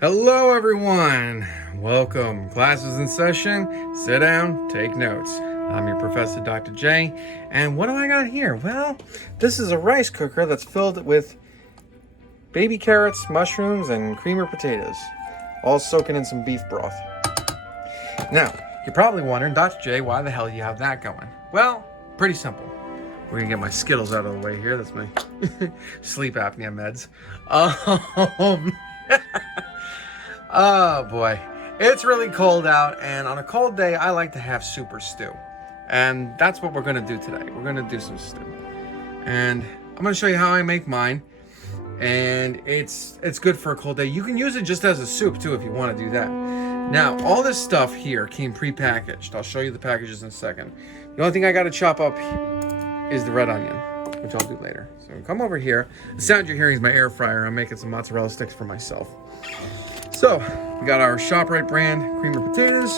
Hello, everyone. Welcome. Class is in session. Sit down, take notes. I'm your professor, Dr. J. And what do I got here? Well, this is a rice cooker that's filled with baby carrots, mushrooms, and creamer potatoes, all soaking in some beef broth. Now, you're probably wondering, Dr. J, why the hell do you have that going? Well, pretty simple. We're gonna get my Skittles out of the way here. That's my sleep apnea meds. Oh boy, it's really cold out, and on a cold day, I like to have super stew. And that's what we're gonna do today. We're gonna do some stew. And I'm gonna show you how I make mine. And it's good for a cold day. You can use it just as a soup too if you wanna do that. Now, all this stuff here came pre-packaged. I'll show you the packages in a second. The only thing I gotta chop up is the red onion, which I'll do later. So come over here. The sound you're hearing is my air fryer. I'm making some mozzarella sticks for myself. So, we got our ShopRite brand creamer potatoes,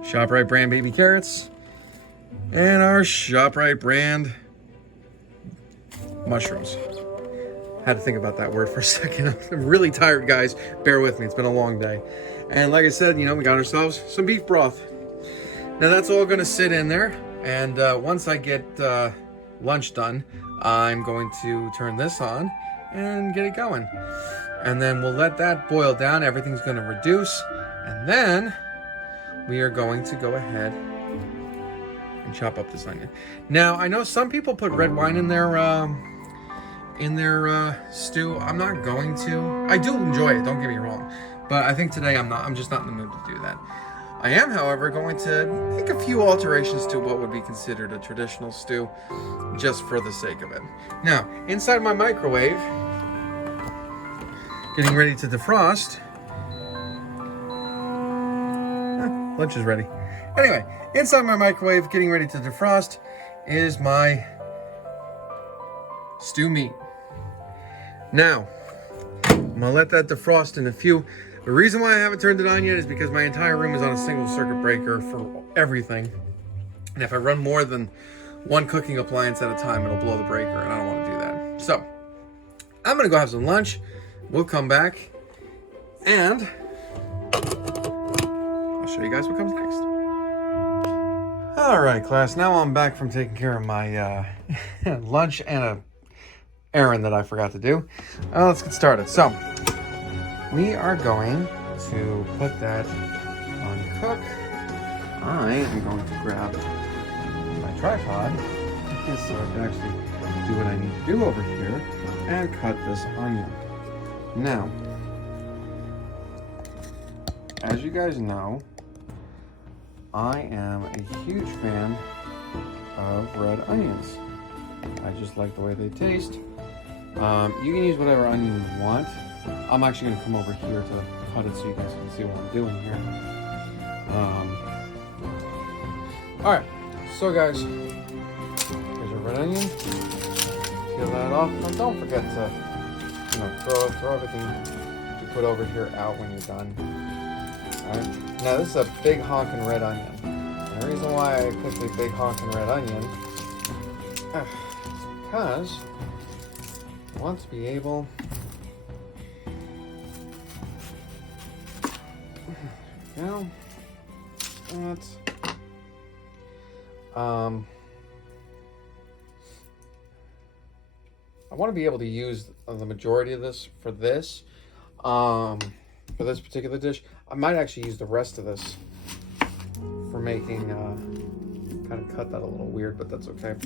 ShopRite brand baby carrots, and our ShopRite brand mushrooms. Had to think about that word for a second. I'm really tired, guys. Bear with me. It's been a long day. And like I said, we got ourselves some beef broth. Now, that's all going to sit in there. And once I get lunch done, I'm going to turn this on and get it going. And then we'll let that boil down. Everything's going to reduce. And then we are going to go ahead and chop up this onion. Now, I know some people put red wine in their stew. I'm not going to. I do enjoy it, don't get me wrong. But I think today I'm just not in the mood to do that. I am, however, going to make a few alterations to what would be considered a traditional stew, just for the sake of it. Now, inside my microwave, getting ready to defrost. Lunch is ready. Anyway, inside my microwave, getting ready to defrost, is my stew meat. Now, I'm gonna let that defrost in a few. The reason why I haven't turned it on yet is because my entire room is on a single circuit breaker for everything. And if I run more than one cooking appliance at a time, it'll blow the breaker, and I don't want to do that. So, I'm gonna go have some lunch. We'll come back, and I'll show you guys what comes next. All right, class, now I'm back from taking care of my lunch and a errand that I forgot to do. Let's get started. So, we are going to put that on cook. I am going to grab my tripod so I can actually do what I need to do over here and cut this onion. Now, as you guys know, I am a huge fan of red onions. I just like the way they taste. You can use whatever onion you want. I'm actually going to come over here to cut it so you guys can see what I'm doing here. Alright, so guys, here's your red onion. Peel that off. Now don't forget to throw everything you put over here out when you're done. Alright, now this is a big honking red onion. And the reason why I picked a big honking red onion is because I want to be able I want to be able to use the majority of this for this particular dish. I might actually use the rest of this for making kind of cut that a little weird, but that's okay.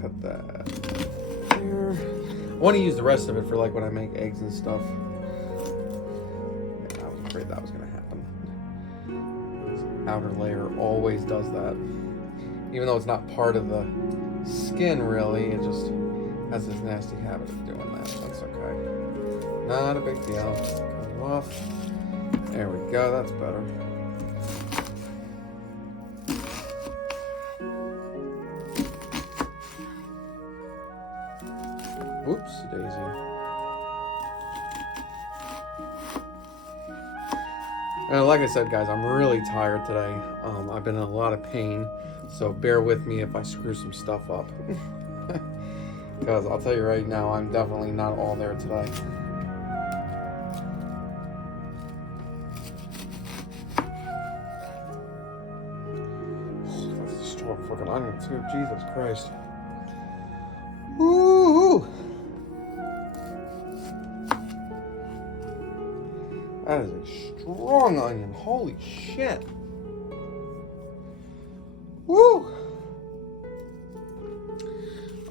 Cut that here. I want to use the rest of it for like when I make eggs and stuff. Yeah, I was afraid that was going to happen. This outer layer always does that. Even though it's not part of the skin really, it just has this nasty habit of doing that. That's okay. Not a big deal. Cut it off. There we go, that's better. Whoops, daisy. Like I said, guys, I'm really tired today. I've been in a lot of pain, so bear with me if I screw some stuff up. Because I'll tell you right now, I'm definitely not all there today. Let's destroy a fucking onion too. Jesus Christ. Woo! That is a strong onion. Holy shit. Woo!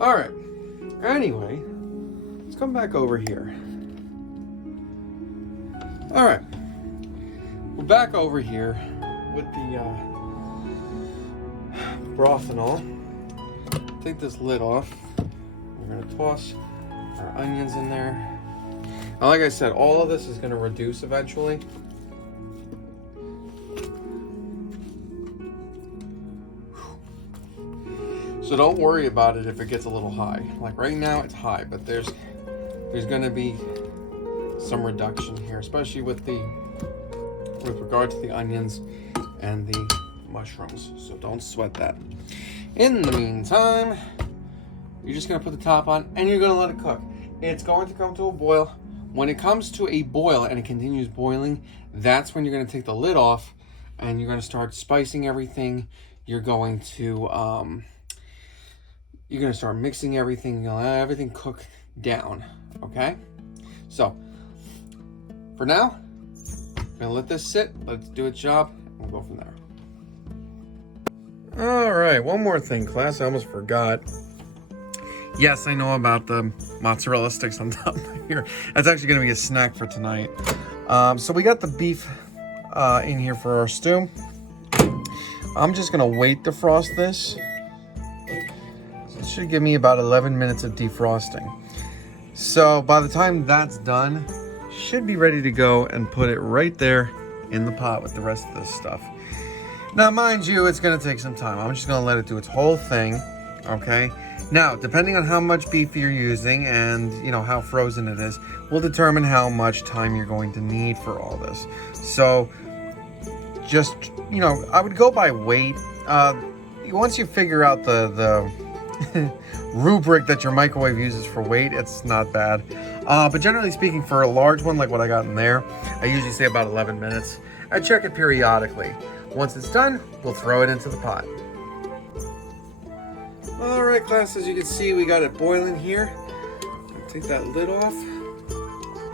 Alright. Anyway, let's come back over here. Alright. We're back over here with the broth and all. Take this lid off. We're going to toss our onions in there. Now, like I said, all of this is going to reduce eventually. So don't worry about it if it gets a little high. Like right now it's high, but there's going to be some reduction here, especially with regard to the onions and the mushrooms. So don't sweat that. In the meantime, you're just going to put the top on and you're going to let it cook. It's going to come to a boil. When it comes to a boil and it continues boiling, that's when you're going to take the lid off and you're going to start spicing everything. You're going to start mixing everything. You'll let everything cook down, okay? So, for now, I'm gonna let this sit, let it do its job, and we'll go from there. All right, one more thing, class, I almost forgot. Yes, I know about the mozzarella sticks on top of here. That's actually gonna be a snack for tonight. So we got the beef in here for our stew. I'm just gonna wait to defrost this. It should give me about 11 minutes of defrosting. So by the time that's done, should be ready to go and put it right there in the pot with the rest of this stuff. Now, mind you, it's gonna take some time. I'm just gonna let it do its whole thing, okay? Now, depending on how much beef you're using and how frozen it is, will determine how much time you're going to need for all this. So just, I would go by weight. Once you figure out the rubric that your microwave uses for weight, it's not bad. But generally speaking, for a large one like what I got in there, I usually say about 11 minutes. I check it periodically. Once it's done, we'll throw it into the pot. All right, class, as you can see, we got it boiling here. Take that lid off.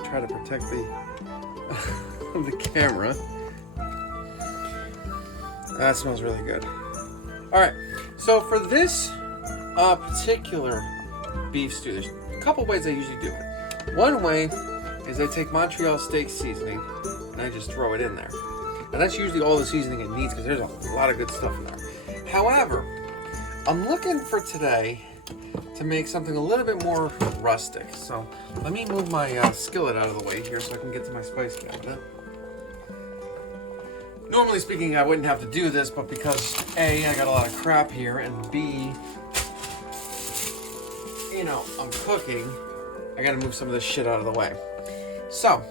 Try to protect the camera. That smells really good. All right, so for this particular beef stew, there's a couple ways I usually do it. One way is I take Montreal steak seasoning and I just throw it in there. And that's usually all the seasoning it needs because there's a lot of good stuff in there. However, I'm looking for today to make something a little bit more rustic. So let me move my skillet out of the way here so I can get to my spice cabinet. Normally speaking, I wouldn't have to do this, but because A, I got a lot of crap here, and B, I'm cooking, I gotta move some of this shit out of the way. So,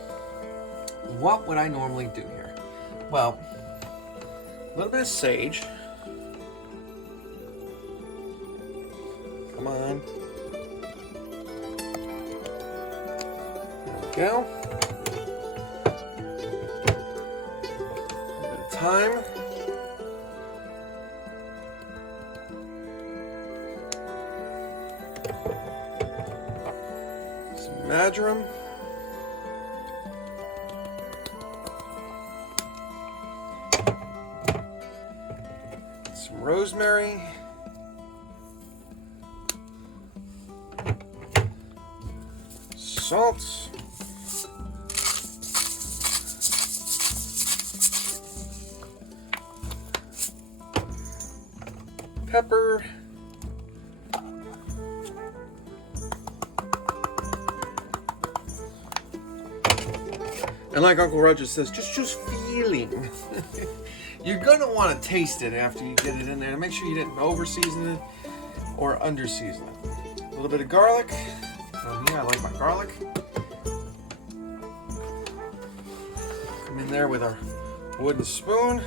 what would I normally do here? Well, a little bit of sage. Come on. There we go. A bit of thyme. Some marjoram. Some rosemary. Salt. Pepper. And like Uncle Roger says, just feeling. You're gonna want to taste it after you get it in there. Make sure you didn't over-season it or under-season it. A little bit of garlic. Yeah, I like my garlic. Come in there with our wooden spoon,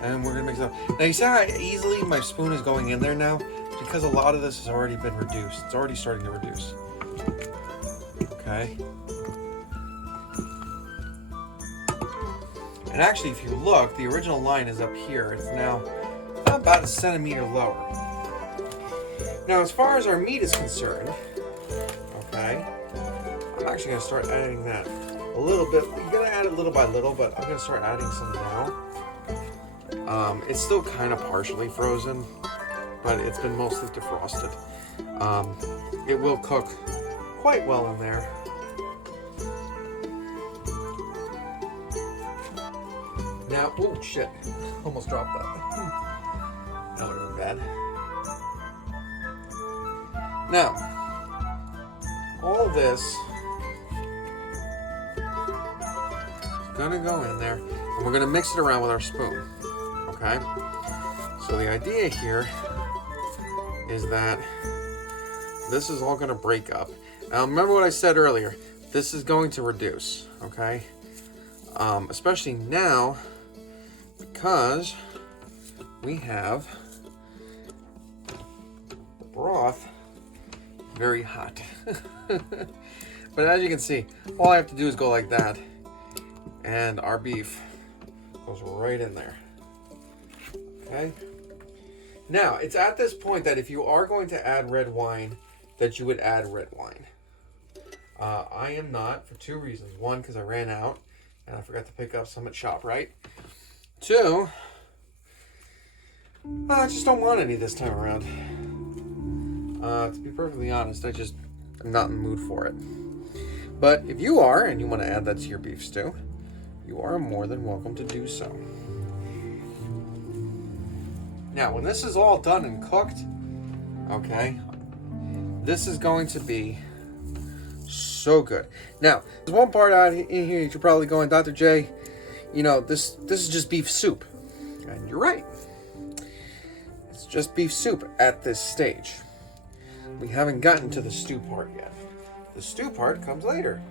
and we're gonna mix it up. Now you see how easily my spoon is going in there now? because a lot of this has already been reduced. It's already starting to reduce. Okay. And actually, if you look, the original line is up here. It's now about a centimeter lower. Now, as far as our meat is concerned, okay, I'm actually going to start adding that a little bit. You're going to add it little by little, but I'm going to start adding some now. It's still kind of partially frozen, but it's been mostly defrosted. It will cook quite well in there. Now, oh shit, almost dropped that. That would have been bad. Now, all this is gonna go in there, and we're gonna mix it around with our spoon, okay? So the idea here is that this is all gonna break up. Now, remember what I said earlier, this is going to reduce, okay? Especially now, because we have the broth very hot. But as you can see, all I have to do is go like that, and our beef goes right in there. Okay? Now, it's at this point that if you are going to add red wine, that you would add red wine. I am not, for two reasons. One, because I ran out, and I forgot to pick up some at ShopRite. Two, I just don't want any this time around. To be perfectly honest, I just am not in the mood for it. But if you are, and you want to add that to your beef stew, you are more than welcome to do so. Now, when this is all done and cooked, okay, this is going to be so good. Now, there's one part out in here you're probably going, Dr. J, you know, this is just beef soup. And you're right. It's just beef soup at this stage. We haven't gotten to the stew part yet. The stew part comes later.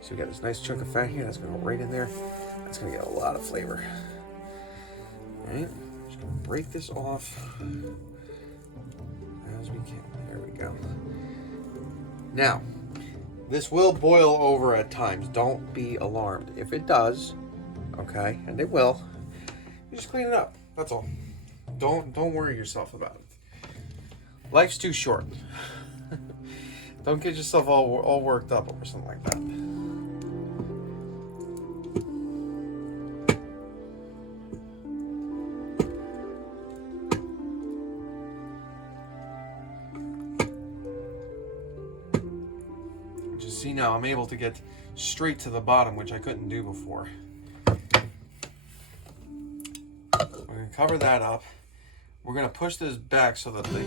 So we got this nice chunk of fat here. That's going to go right in there. That's going to get a lot of flavor. All right. Just going to break this off as we can. There we go. Now, this will boil over at times. Don't be alarmed. If it does, okay, and it will, you just clean it up. That's all. Don't worry yourself about it. Life's too short. Don't get yourself all worked up over something like that. Just see now, I'm able to get straight to the bottom, which I couldn't do before. We're going to cover that up. We're going to push this back so that the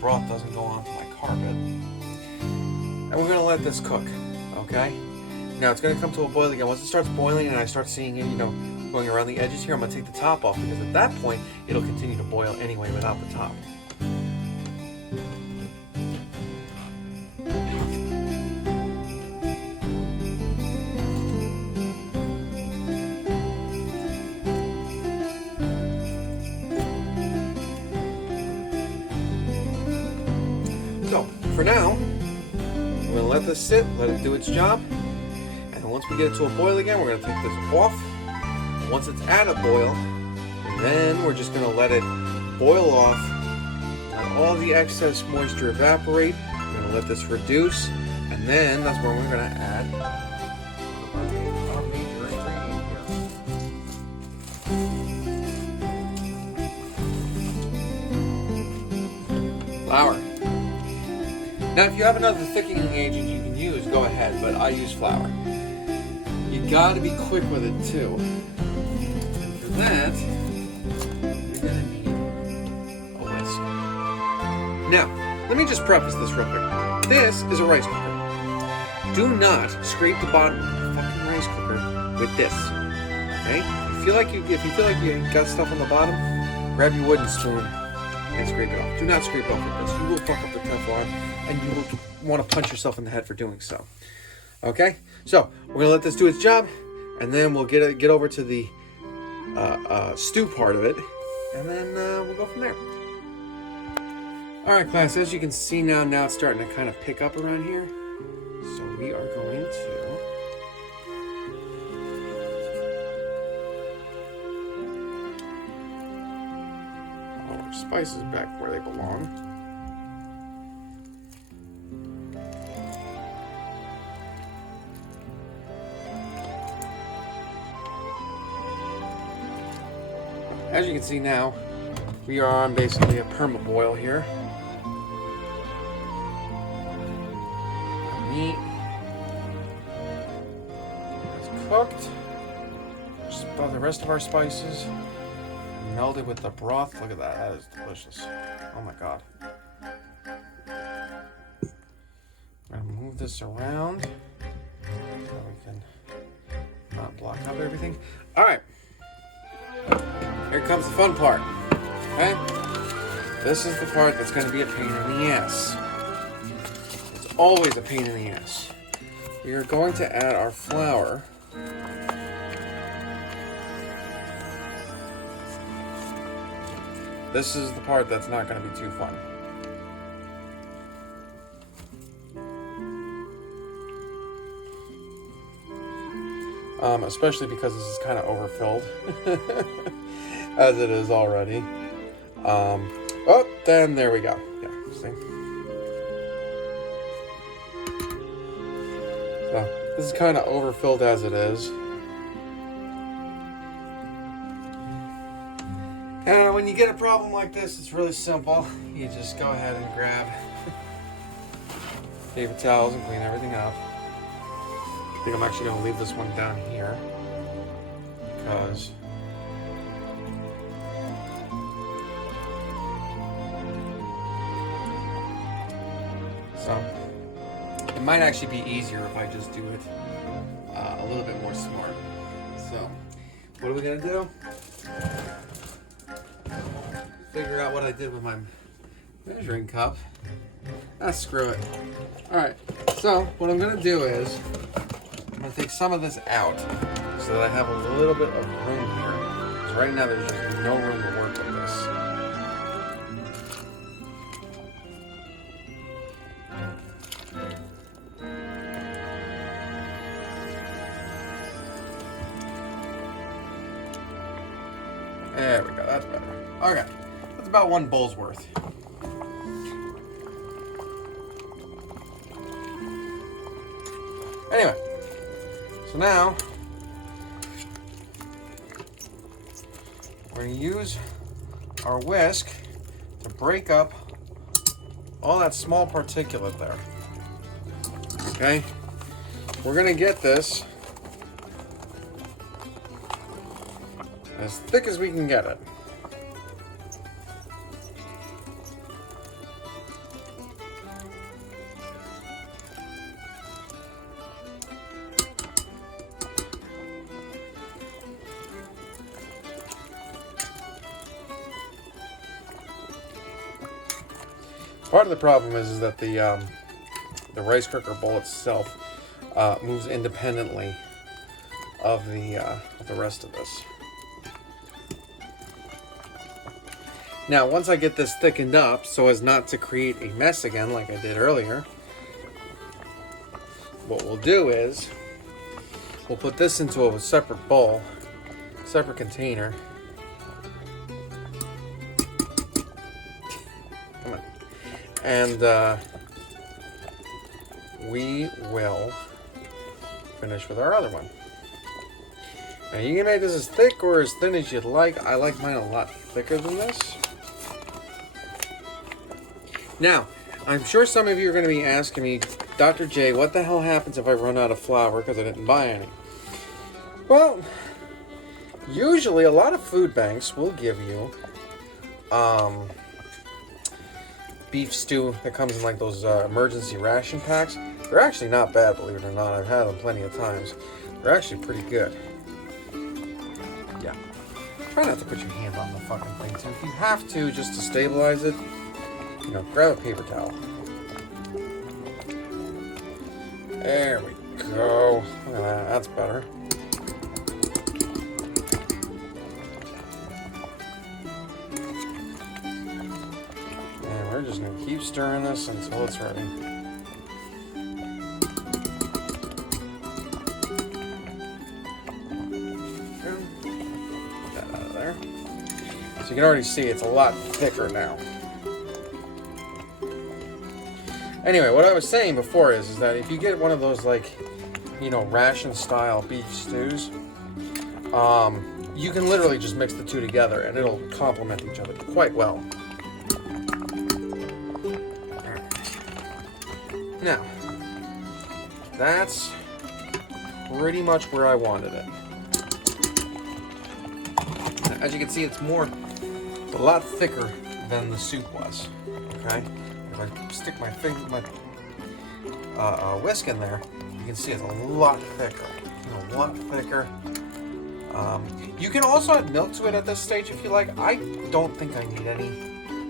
broth doesn't go onto my carpet. And we're going to let this cook, okay? Now it's going to come to a boil again. Once it starts boiling and I start seeing it, you know, going around the edges here, I'm going to take the top off, because at that point, it'll continue to boil anyway without the top. So, for now, I'm going to let this sit, let it do its job, and once we get it to a boil again, we're going to take this off. And once it's at a boil, then we're just going to let it boil off, let all the excess moisture evaporate. We're going to let this reduce, and then that's where we're going to add our major ingredient here. Flour. Now, if you have another thickening agent you can use, go ahead, but I use flour. You gotta be quick with it too. And for that, you're gonna need a whisk. Now, let me just preface this real quick. This is a rice cooker. Do not scrape the bottom of the fucking rice cooker with this. Okay? If you feel like you got stuff on the bottom, grab your wooden spoon and scrape it off. Do not scrape it off with this. You will fuck up the Teflon, and you will want to punch yourself in the head for doing so. Okay? So, we're going to let this do its job, and then we'll get over to the stew part of it, and then we'll go from there. All right, class, as you can see now it's starting to kind of pick up around here. So we are going to all our spices back where they belong. As you can see now, we are on basically a perma boil here. Meat is cooked. Just about the rest of our spices melded with the broth. Look at that. That is delicious. Oh my god. I'm gonna move this around so we can not block up everything. All right. Here comes the fun part. Okay? This is the part that's going to be a pain in the ass. It's always a pain in the ass. We are going to add our flour. This is the part that's not going to be too fun. Especially because this is kind of overfilled. As it is already. Oh, then there we go. Yeah, see? So, this is kind of overfilled as it is. And when you get a problem like this, it's really simple. You just go ahead and grab paper towels and clean everything up. I think I'm actually going to leave this one down here because it might actually be easier if I just do it a little bit more smart. So, what are we going to do? Figure out what I did with my measuring cup. Ah, screw it. Alright, so what I'm going to do is I'm going to take some of this out so that I have a little bit of room here. Because right now there's just no room to work with this. There we go, that's better. Okay, that's about 1 bowl's worth. Anyway, so now we're going to use our whisk to break up all that small particulate there. Okay, we're going to get this as thick as we can get it. Part of the problem is that the rice cooker bowl itself moves independently of the rest of this. Now, once I get this thickened up so as not to create a mess again like I did earlier, what we'll do is we'll put this into a separate bowl, separate container. Come on. And we will finish with our other one. Now you can make this as thick or as thin as you'd like. I like mine a lot thicker than this. Now, I'm sure some of you are going to be asking me, Dr. J, what the hell happens if I run out of flour because I didn't buy any? Well, usually a lot of food banks will give you beef stew that comes in like those emergency ration packs. They're actually not bad, believe it or not. I've had them plenty of times. They're actually pretty good. Yeah. Try not to put your hand on the fucking thing, too. If you have to, just to stabilize it, you know, grab a paper towel. There we go. Look at that. That's better. And we're just going to stirring this until it's ready. Get that out of there. So you can already see it's a lot thicker now. Anyway, what I was saying before is that if you get one of those, like, you know, ration style beef stews, you can literally just mix the two together and it'll complement each other quite well. Now, that's pretty much where I wanted it. As you can see, it's a lot thicker than the soup was. Okay, if I stick my whisk in there, you can see it's a lot thicker. A lot thicker. You can also add milk to it at this stage if you like. I don't think I need any,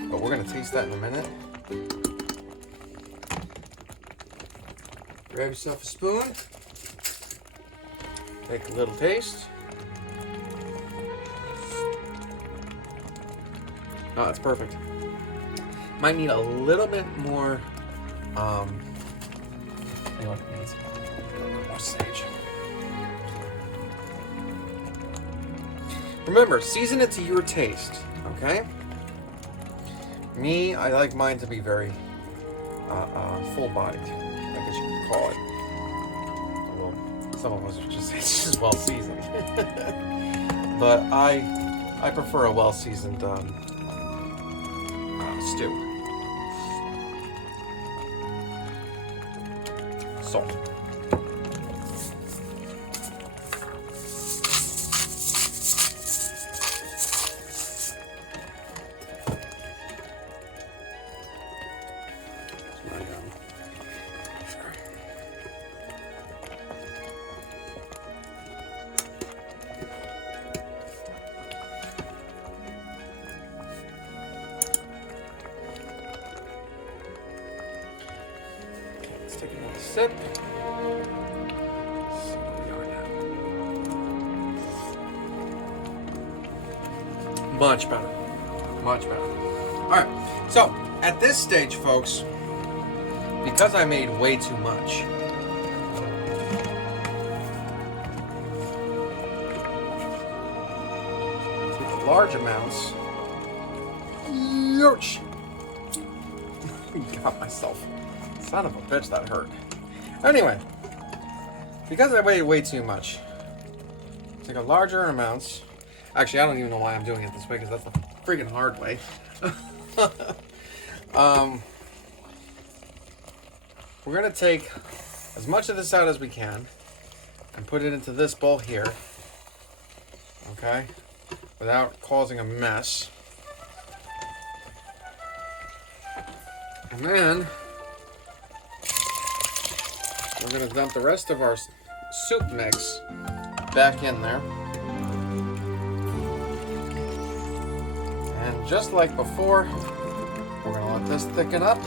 but we're gonna taste that in a minute. Grab yourself a spoon. Take a little taste. Oh, it's perfect. Might need a little bit more, you know what it needs? A little bit more sage. Remember, season it to your taste, okay? Me, I like mine to be very full-bodied, I guess you could call it. Well, some of us are just, it's just well-seasoned. But I prefer a well-seasoned stew. Salt. Take another sip. See where we are now. Much better. Much better. Alright, so at this stage, folks, because I made way too much, take the large amounts. Yoch! Got myself. Son of a bitch, that hurt. Anyway, because I weighed way too much, take a larger amounts. Actually, I don't even know why I'm doing it this way, because that's the freaking hard way. We're gonna take as much of this out as we can and put it into this bowl here, okay, without causing a mess. And then we're going to dump the rest of our soup mix back in there. And just like before, we're going to let this thicken up.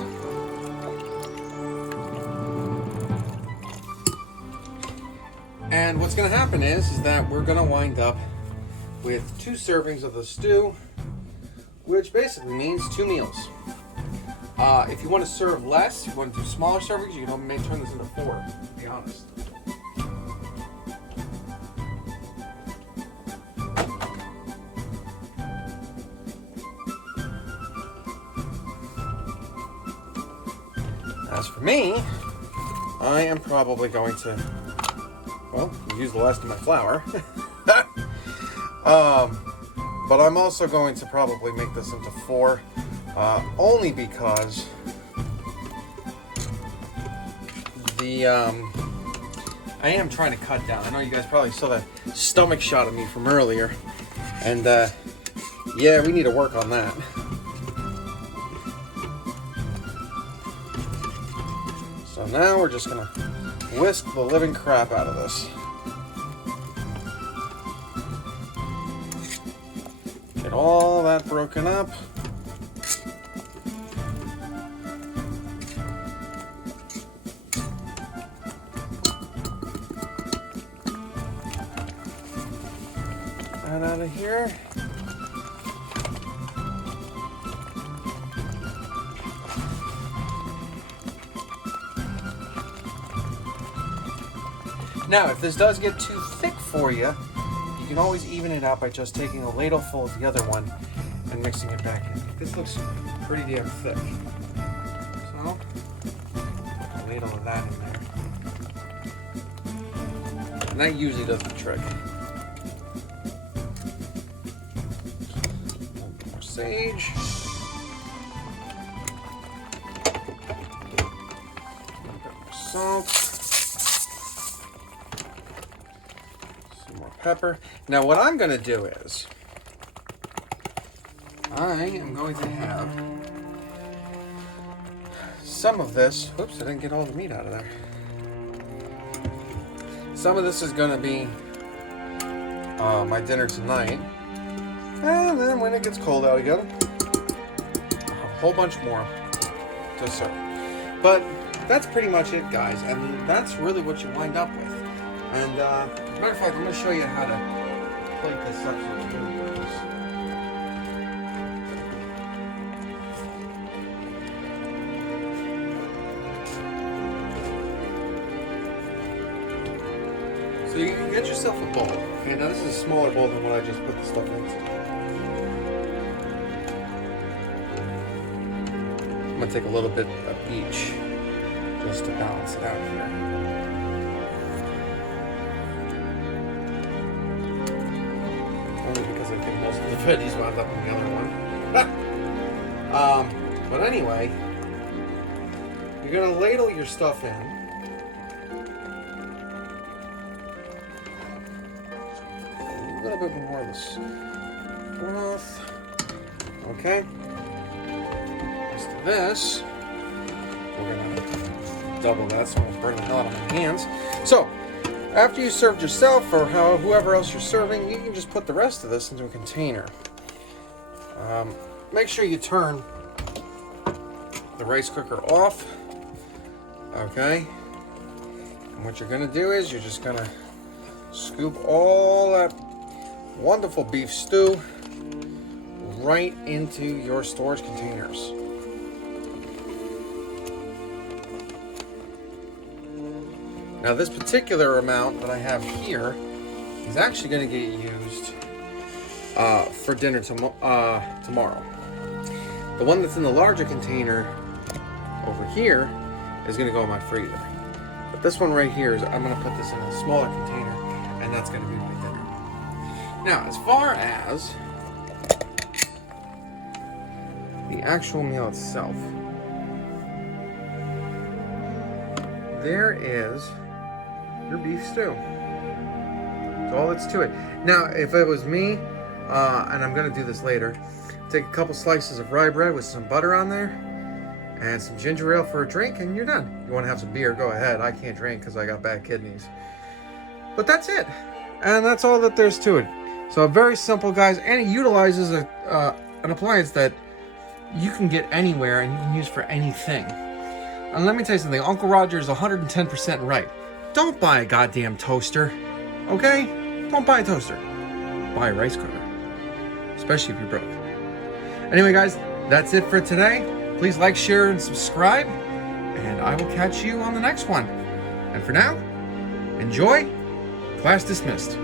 And what's going to happen is that we're going to wind up with 2 servings of the stew, which basically means 2 meals. If you want to serve less, if you want to do smaller servings, you can maybe turn this into 4, to be honest. As for me, I am probably going to, well, use the rest of my flour. But I'm also going to probably make this into 4. Only because I am trying to cut down. I know you guys probably saw that stomach shot of me from earlier, and yeah, we need to work on that. So now we're just gonna whisk the living crap out of this. Get all that broken up. Out of here. Now, if this does get too thick for you, you can always even it out by just taking a ladle full of the other one and mixing it back in. This looks pretty damn thick. So, a ladle of that in there. And that usually does the trick. A little bit more sage. A little bit more salt. Some more pepper. Now what I'm going to do is, I am going to have some of this. Oops, I didn't get all the meat out of there. Some of this is going to be my dinner tonight. And then when it gets cold out, I got a whole bunch more to serve. But that's pretty much it, guys. And that's really what you wind up with. And as a matter of fact, I'm going to show you how to plate this up so it's really good. So you can get yourself a bowl. Okay, now this is a smaller bowl than what I just put the stuff into. I'm gonna take a little bit of each just to balance it out here. Only because I think most of the veggies wound up in the other one. But anyway, you're gonna ladle your stuff in. A little bit more of this broth. Okay. Just this. We're gonna double that so it's burning hell out of my hands. So, after you served yourself or whoever else you're serving, you can just put the rest of this into a container. Make sure you turn the rice cooker off. Okay. And what you're gonna do is you're just gonna scoop all that wonderful beef stew right into your storage containers. Now this particular amount that I have here is actually going to get used for dinner tomorrow. The one that's in the larger container over here is going to go in my freezer. But this one right here is, I'm going to put this in a smaller container, and that's going to be my dinner. Now, as far as the actual meal itself, there is your beef stew. That's all that's to it. Now, if it was me, and I'm going to do this later, take a couple slices of rye bread with some butter on there and some ginger ale for a drink, and you're done. You want to have some beer, go ahead. I can't drink because I got bad kidneys. But that's it. And that's all that there's to it. So very simple, guys, and it utilizes an appliance that you can get anywhere and you can use for anything. And let me tell you something, Uncle Roger is 110% right. Don't buy a goddamn toaster, okay? Don't buy a toaster. Buy a rice cooker, especially if you're broke. Anyway, guys, that's it for today. Please like, share, and subscribe, and I will catch you on the next one. And for now, enjoy. Class dismissed.